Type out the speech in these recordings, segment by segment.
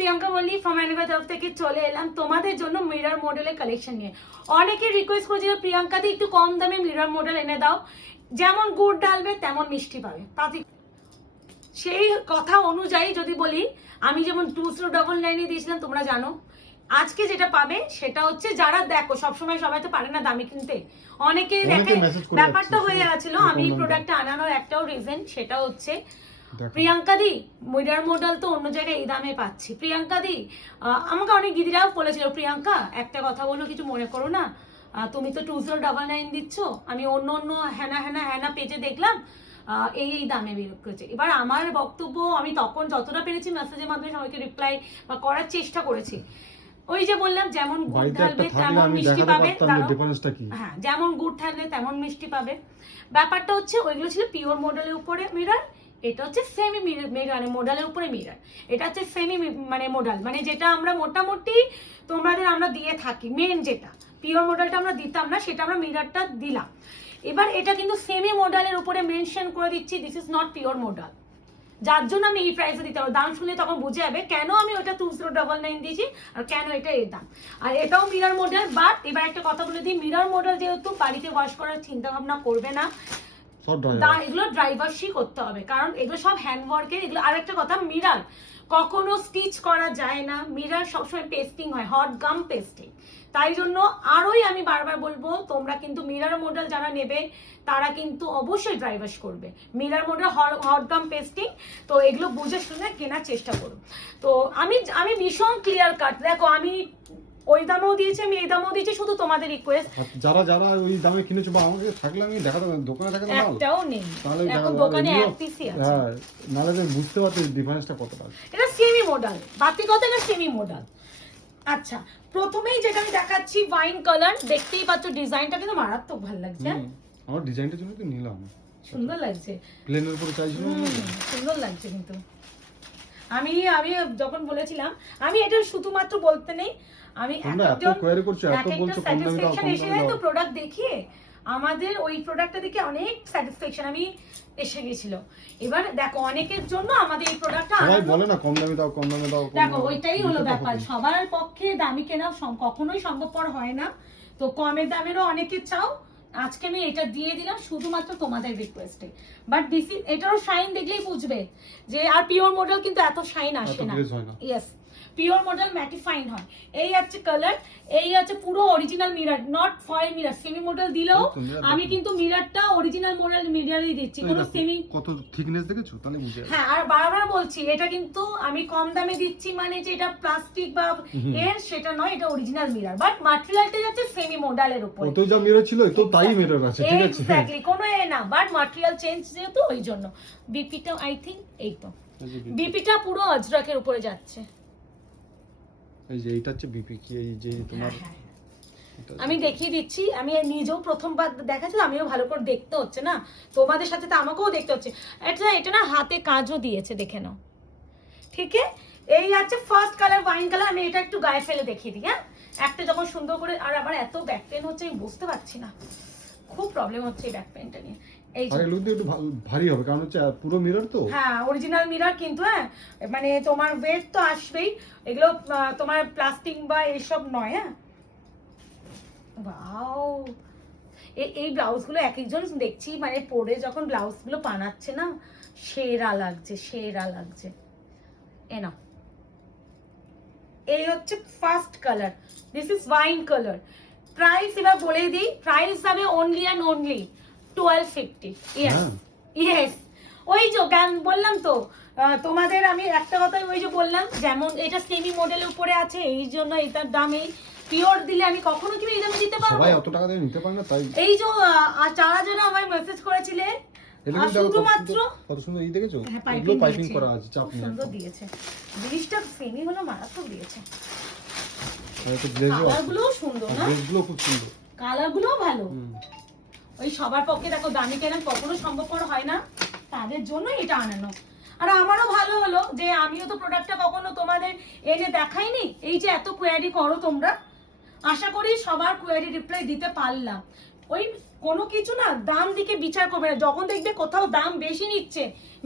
Priyanka Mallick from অ্যানিভার তরফ থেকে চলে এলাম তোমাদের জন্য মিরর মডেলের কালেকশন নিয়ে। অনেকে রিকোয়েস্ট করেছিল প্রিয়াঙ্কা দি একটু কম দামে মিরর মডেল এনে দাও, যেমন গুড় ঢালবে তেমন মিষ্টি পাবে। তাতে সেই কথা অনুযায়ী যদি বলি, আমি যেমন 2099 দিয়েছিলাম তোমরা জানো, আজকে যেটা পাবে সেটা হচ্ছে যারা দেখো সবসময় সবাই তো পারে না দামি কিনতে, অনেকে দেখে ব্যাপারটা হয়ে গেছিল। আমি এই প্রোডাক্টটা আনানোর একটাও রিজন সেটা হচ্ছে প্রিয়াঙ্কা দি মিরর মডেল তো অন্য জায়গায় এই দামে পাচ্ছি। প্রিয়াঙ্কা দি আমাকে অনেক দিদিরাও বলেছিল প্রিয়াঙ্কা একটা কথা বলো, কিছু মনে করো না, তুমি তো 2099 দিচ্ছ, আমি অন্য অন্য হ্যানা পেজে দেখলাম এই দামে বের করেছে। এবার আমার বক্তব্য, আমি তখন যতটা পেরেছি মেসেজের মাধ্যমে সবাইকে রিপ্লাই বা করার চেষ্টা করেছি। ওই যে বললাম যেমন গুড় ঢালবে তেমন মিষ্টি পাবে, হ্যাঁ যেমন গুড় ঢালবে তেমন মিষ্টি পাবে। ব্যাপারটা হচ্ছে ওইগুলো ছিল পিওর মডেলের উপরে মিরর, এটা হচ্ছে সেমি মানে মডেলের উপরে মিরর, এটা হচ্ছে সেমি মানে মডেল, মানে যেটা আমরা মোটামুটি তোমাদের আমরা দিয়ে থাকি। মেন যেটা পিওর মডেলটা আমরা দিতাম না, সেটা আমরা মিররটা দিলাম। এবার এটা কিন্তু সেমি মডেলের উপরে মেনশন করে দিচ্ছি this is not pure model, যার জন্য আমি এই প্রাইসে দিতে পারবো। দাম শুনে তখন বুঝে যাবে কেন আমি ওটা 2099 দিয়েছি আর কেন এটা এর দাম। আর এটাও মিরর মডেল, বাট এবার একটা কথা বলে দিই, মিরর মডেল যেহেতু বাড়িতে ওয়াশ করার চিন্তা ভাবনা করবে না, এগুলো ড্রাইভারশই করতে হবে, কারণ এগুলো সব হ্যান্ডওয়ার্কের। এগুলো আরেকটা কথা, মিরর কখনো স্টিচ করা যায় না, মিরর সবসময় পেস্টিং হয়, হট গাম পেস্টিং। তাই জন্য আরোই আমি বারবার বলবো তোমরা কিন্তু মিরর মডেল যারা নেবে তারা কিন্তু অবশ্যই ড্রাইভার্স করবে। মিরর মডেল হট গাম পেস্টিং, তো এগুলো বুঝে শুনে কেনার চেষ্টা করো। তো আমি ভীষণ ক্লিয়ার কাট, দেখো আমি ওই দামেও দিয়েছি, আমি এই দামেও দিয়েছি, শুধু তোমাদের রিকোয়েস্ট যারা যারা ওই দামে কিনেছো বা আমাকে থাকলে আমি দেখাতে, দোকানে থাকে না একটাও নেই, এখন দোকানে এক পিসই আছে। হ্যাঁ, নালে তুমি বুঝতে পারছো ডিফারেন্সটা কতটা। এটা সেমি মডেল, বাতি কথা এটা সেমি মডেল। আচ্ছা, প্রথমেই যেটা আমি দেখাচ্ছি ওয়াইন কালার, দেখতেই পাচ্ছ ডিজাইনটা কিন্তু মারাত্মক ভালো লাগছে। আমার ডিজাইনটার জন্য তো নিলাম, সুন্দর লাগছে, প্লেনের উপরে চাইছিলাম, সুন্দর লাগছে। কিন্তু আমি যখন বলেছিলাম, আমি এটা শুধুমাত্র বলতে নেই, আমি এত কোয়ারি করছি, এত বলছো কম দামে দাও, কম দামে দাও, তো প্রোডাক্ট দেখিয়ে আমাদের ওই প্রোডাক্টটা দেখে অনেক স্যাটিসফ্যাকশন আমি এসে গেছিল। এবার দেখো অনেকের জন্য আমাদের এই প্রোডাক্টটা সবাই বলে না কম দামে দাও, কম দামে দাও, দেখো ওইটাই হলো ব্যাপার, সবার পক্ষে দামি কেনা কখনোই সম্ভবপর হয় না। তো কমের দামেরও অনেকে চাও, আজকে আমি এটা দিয়ে দিলাম শুধুমাত্র তোমাদের রিকোয়েস্টে। বাট দিস ইজ, এটারও শাইন দেখলেই বুঝবে যে, আর পিওর মডেল কিন্তু এত শাইন আসে না। ইয়েস, পিওর মডেল ম্যাটিফাইন হয়। এই আছে কালার, এই আছে পুরো original mirror, not foil mirror. Semi model দিলেও আমি কিন্তু মিররটা অরিজিনাল মডেল মিররই দিচ্ছি, কোনো সেমি। কত থিকনেস দেখেছো তাহলে বুঝে। হ্যাঁ, আর বারবার বলছি এটা কিন্তু আমি কম দামে দিচ্ছি মানে যে এটা প্লাস্টিক বা এর সেটা নয়, এটা অরিজিনাল মিরর, বাট ম্যাটেরিয়ালটা যাচ্ছে সেমি মডেলের উপর। কত যা মিরর ছিল তো তাই মিরর আছে, ঠিক আছে এক্স্যাক্টলি, কোনো এ না, বাট ম্যাটেরিয়াল চেঞ্জ যেহেতু ওই জন্য। বিপিটা আই থিংক এই তো বিপিটা পুরো আজরাকের উপরে যাচ্ছে। এই যে এটা হচ্ছে বিপি কি, এই যে তোমার আমি দেখিয়ে দিচ্ছি, আমি নিজেও প্রথমবার দেখাচ্ছি, আমিও ভালো করে দেখতে হচ্ছে না, তোমাদের সাথে তো আমাকেও দেখতে হচ্ছে। এটা না হাতে কাজও দিয়েছে, দেখে নাও। ঠিক আছে, এই আছে ফার্স্ট কালার ওয়াইন কালার। আমি এটা একটু গায়ে ফেলে দেখিয়ে দিই। হ্যাঁ, একটা যখন সুন্দর করে, আর আবার এত ব্যাক পেন হচ্ছে আমি বুঝতে পারছি না, খুব প্রবলেম হচ্ছে এই ব্যাক পেনটা নিয়ে। এই যে আরে লুকটা একটু ভারী হবে কারণ হচ্ছে পুরো মিরর তো। হ্যাঁ, অরিজিনাল মিরর কিন্তু, হ্যাঁ মানে তোমার ওয়েট তো আসবেই, এগুলো তোমার প্লাস্টিক বা এইসব নয়। হ্যাঁ, ওয়াও, এই ব্লাউজগুলো এক একজন দেখছি মানে পরে যখন ব্লাউজগুলো বানাচ্ছে না, সেরা লাগছে, সেরা লাগছে। এ নাও, এই হচ্ছে first colour, this is wine colour. Price এবার বলে দিই, প্রাইস যাবে only and only 1250। Yes yes, ওই যে বললাম তো তোমাদের, আমি একটা কথাই ওই যে বললাম, যেমন এটা সেমি মডেলের উপরে আছে এই জন্য এটার দাম। এই পিওর দিলে আমি কখনো কি এই দামে দিতে পারবো? সবাই অত টাকা দিয়ে নিতে পারে না, তাই এই যে যারা যারা আমায় মেসেজ করেছিলে, শুধুমাত্র কত সুন্দর এই দেখেছো, এগুলো পাইপিং করা আছে, চাপ নেই, সুন্দর দিয়েছে। জিনিসটা সেমি হলো মারাত্মক দিয়েছে। আর এটা গ্লেজও, কালারগুলোও সুন্দর না, গ্লেজগুলো খুব সুন্দর, কালারগুলোও ভালো। ওই সবার পক্ষে দেখো দামি কেনা কখনো সম্ভবপর হয় না, তাদের জন্য এটা আনানো। আর আমারও ভালো হলো যে আমিও তো প্রোডাক্টটা কখনো তোমাদের এনে দেখাইনি, এই যে এত কোয়ারি করো তোমরা, আশা করি সবার কোয়ারি রিপ্লাই দিতে পারলাম। ওই কোনো কিছু না দাম দিকে বিচার করবে না, যখন দেখবে কোথাও দাম বেশি নিচ্ছে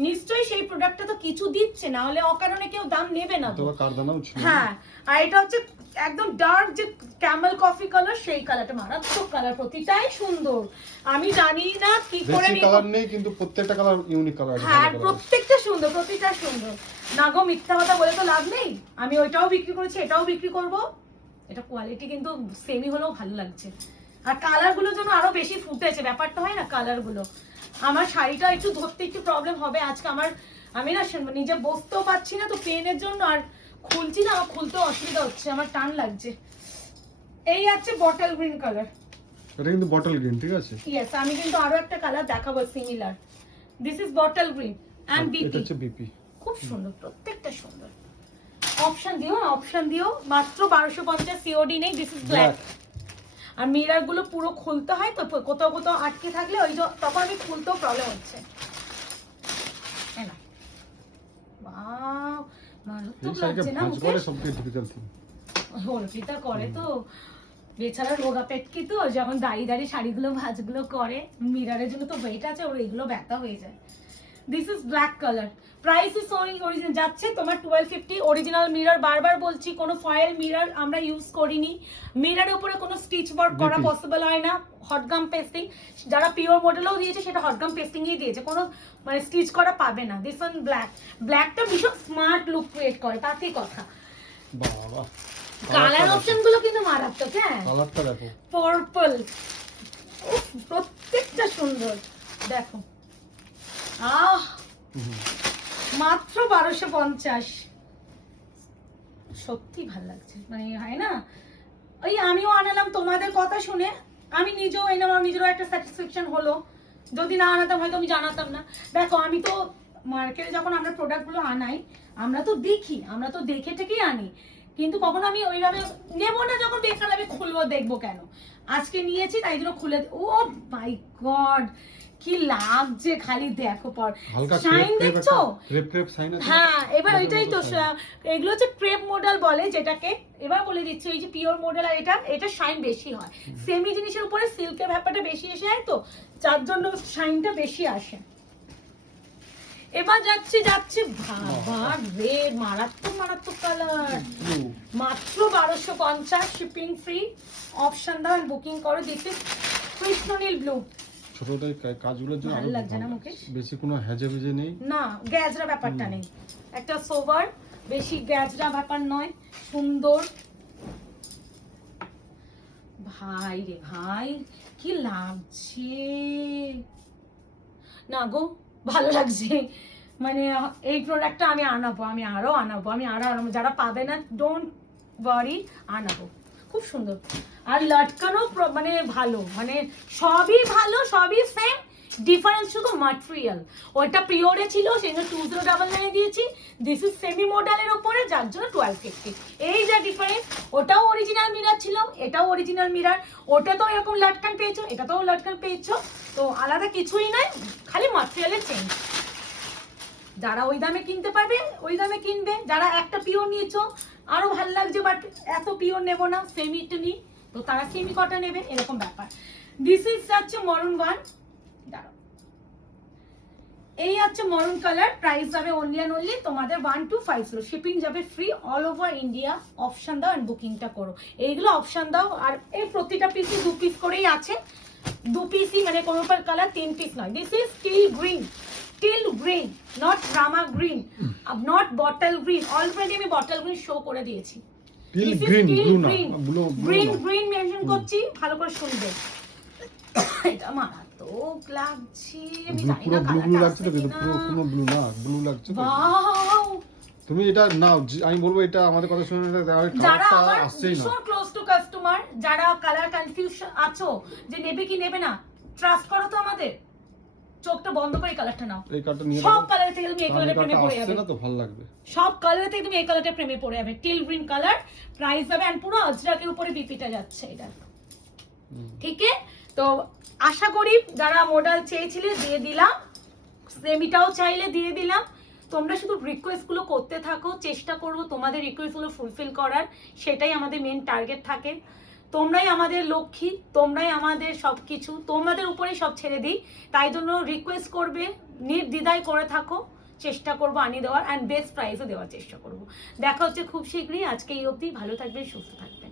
নিশ্চয়ই সেই প্রোডাক্টটা তো কিছু দিচ্ছে, না হলে অকারণে কেউ দাম নেবে না তো। অথবা কারদানাও ছিল। হ্যাঁ, আর এটা হচ্ছে একদম ডার্ক যে ক্যামেল কফি কালার, সেই কালারটা মারাত্মক কালার, প্রতিটাই সুন্দর। আমি জানি না কি করে বেশি কালার নেই কিন্তু প্রত্যেকটা কালার ইউনিক কালার। হ্যাঁ, প্রত্যেকটা সুন্দর, প্রতিটা সুন্দর। না গো, মিথ্যা কথা বলে তো লাভ নেই, আমি ওইটাও বিক্রি করেছি, এটাও বিক্রি করব। এটা কোয়ালিটি কিন্তু সেমি হলেও ভালো লাগছে, আর কালার গুলো যেন আরো বেশি ফুটেছে, ব্যাপারটা হয় না কালার গুলো। আমার শাড়িটা একটু ধরতে একটু প্রবলেম হবে আজকে, আমি না নিজে বসতেও পারছি না তো পেনের জন্য, আর খুলছি না, আমার খুলতে অসুবিধা হচ্ছে, আমার টান লাগছে। এই আছে বটল গ্রিন কালার। এটা কিন্তু বটল গ্রিন, ঠিক আছে? ইয়েস, আমি কিন্তু আরো একটা কালার দেখাবো similar. This is bottle green and BP. এটা হচ্ছে বিপি। খুব সুন্দর, প্রত্যেকটা সুন্দর। অপশন দিও, মাত্র 1250, সিওডি নেই। This is black. আর মিরর গুলো পুরো খুলতে হয় তো, কোথাও কোথাও আটকে থাকলে ওই তখন আমি খুলতেও প্রবলেম হচ্ছে। ওয়াও, মারাত্মক লাগছে না মুকেশ? অর্পিতা করে তো বেচারা, রোগা পেটকি তো, যখন দাঁড়িয়ে দাঁড়িয়ে শাড়িগুলো ভাঁজগুলো করে, মিররের জন্য তো ওয়েট আছে, ওর এগুলো ব্যথা হয়ে যায়। This is black colour. Price is original যাচ্ছে তোমার 1250। অরিজিনাল মিরর, বারবার বলছি, কোনো ফয়েল মিরর আমরা ইউজ করিনি। মিররের উপরে কোনো স্টিচ ওয়ার্ক করা পসিবল হয় না, হটগাম পেস্টিং। যারা পিওর মডেলও দিয়েছে সেটা হটগাম পেস্টিংই দিয়েছে, কোনো মানে স্টিচ করা পাবে না। This one black. ব্ল্যাকটা ভীষণ স্মার্ট লুক ক্রিয়েট করে, তাতেই কথা। বাবা, কালার অপশন গুলো কিন্তু মারাত্মক। হ্যাঁ, কালারটা দেখো, পার্পল, প্রত্যেকটা সুন্দর। দেখো, মাত্র 1250। সত্যি ভালো লাগছে, মানে হয় না, ওই আমিও আনালাম তোমাদের কথা শুনে, আমি নিজেও এনে আমার নিজেরও একটা স্যাটিসফ্যাকশন হলো। যদি না আনাতাম হয়তো আমি জানাতাম না। দেখো, আমি তো মার্কেটে যখন আমরা প্রোডাক্টগুলো আনাই, আমরা তো দেখি, আমরা তো দেখে টেকেই আনি, কিন্তু কখনো আমি ওইভাবে নেবো না। যখন বেকার আমি খুলবো, দেখবো কেন, আজকে নিয়েছি তাই জন্য খুলে। ও মাই গড, কি লাগছে খালি দেখো, পর শাইন দেখছো? হ্যাঁ, এবার এটাই তো, এগুলো হচ্ছে ক্রেপ মডেল বলে যেটাকে। এবার বলে দিচ্ছি, এই যে পিওর মডেল আর এটা শাইন বেশি হয়। সেমি জিনিসের উপরে সিল্কের ব্যাপারটা বেশি এসে যায় তো, যার জন্য শাইনটা বেশি আসে। এবার যাচ্ছে বাবা রে, মারাত্মক কালার। মাত্র 1250, শিপিং ফ্রি। অপশন দাও, বুকিং করো। দিস ইজ কৃষ্ণনীল ব্লু। ছোটটাই কাজগুলোর জন্য ভালো লাগছে না মুকেশ? বেশি কোনো হেজে নেই না, গ্যাজরা ব্যাপারটা নেই, একটা সোভার, বেশি গ্যাজরা ব্যাপার নয়, সুন্দর। ভাই রে ভাই, কি লাগছে না গো, ভালো লাগছে। মানে এই প্রোডাক্টটা আমি আরো আনাবো। যারা পাবে না, ডোন্ট ওয়ারি, আনাবো। খুব সুন্দর। আর লটকানো মানে ভালো, মানে সবই ভালো, সবই সেম, ডিফারেন্স শুধু ম্যাটেরিয়াল। ওটা পিওরে ছিল, সেজন্য 2099 দিয়েছি। দিস ইজ সেমি মডেলের উপরে, যার জন্য 1250। এই যা ডিফারেন্স, ওটাও অরিজিনাল মিরর ছিল, এটাও অরিজিনাল মিরর। ওটা তো এরকম লটকান পেয়েছো, এটাতেও লটকান পেয়েছো, তো আলাদা কিছুই নাই, খালি ম্যাটেরিয়ালের চেঞ্জ। যারা ওই দামে কিনতে পারবে ওই দামে কিনবে, যারা একটা পিওর নিয়েছো আরো ভালো লাগছে বাট এত পিওর নেবো না, সেমিটা নিই, তো তারা সেমি কটা নেবে, এরকম ব্যাপার। দিস ইজ যাচ্ছে মরুন ওয়ান। দাঁড়াও, এই আছে মরুন কালার। প্রাইস যাবে অনলি তোমাদের 1250। শিপিং যাবে free all over India. Option দাও এন্ড বুকিংটা করো। এইগুলো অপশন দাও, আর এই প্রতিটা পিসই 2 পিস করেই আছে, 2 পিসই, মানে কোনো কালার 3 পিস নয়। This is steel green, not Rama green, not bottle green. Already আমি বটল গ্রিন শো করে দিয়েছি। গ্রিন মেনশন করছি, ভালো করে শুনবে। এটা মারাত্মক লাগছে, আমি জানি না কালারটা লাগছে তো, কিন্তু পুরো ব্লু না, ব্লু লাগছে তো। ওয়াও, তুমি এটা নাও, আমি বলবো এটা আমাদের কথা শুনে যারা আমার ভীষণ ক্লোজ টু কাস্টমার, যারা কালার কনফিউশন আছো যে নেবে কি নেবে না, ট্রাস্ট করো তো আমাদের, চোখটা বন্ধ করে এই কালারটা নাও। এই কালারটা নিয়ে সব কালার থেকে তুমি এই কালারের প্রেমে পড়ে যাবে, না তো ভালো লাগবে, সব কালার থেকে তুমি এই কালারটার প্রেমে পড়ে যাবে। টিল গ্রিন কালার, প্রাইস যাবে, আর পুরো আজরাকের উপরে বিপিটা যাচ্ছে এটা, ঠিক আছে? তো আশা করি যারা মডেল চেয়েছিলে দিয়ে দিলাম, সেমিটাও চাইলে দিয়ে দিলাম। তোমরা শুধু রিকোয়েস্ট গুলো করতে থাকো, চেষ্টা করবো তোমাদের রিকোয়েস্ট গুলো ফুলফিল করার, সেটাই আমাদের মেন টার্গেট থাকে। তোমরাই আমাদের লক্ষ্মী, তোমরাই আমাদের সব কিছু, তোমাদের উপরেই সব ছেড়ে দিই। তাই জন্য রিকোয়েস্ট করবে, নির্দ্বিধায় করে থাকো, চেষ্টা করবো আনিয়ে দেওয়ার, অ্যান্ড বেস্ট প্রাইসও দেওয়ার চেষ্টা করবো। দেখা হচ্ছে খুব শীঘ্রই। আজকে এই অবধি, ভালো থাকবে, সুস্থ থাকবে।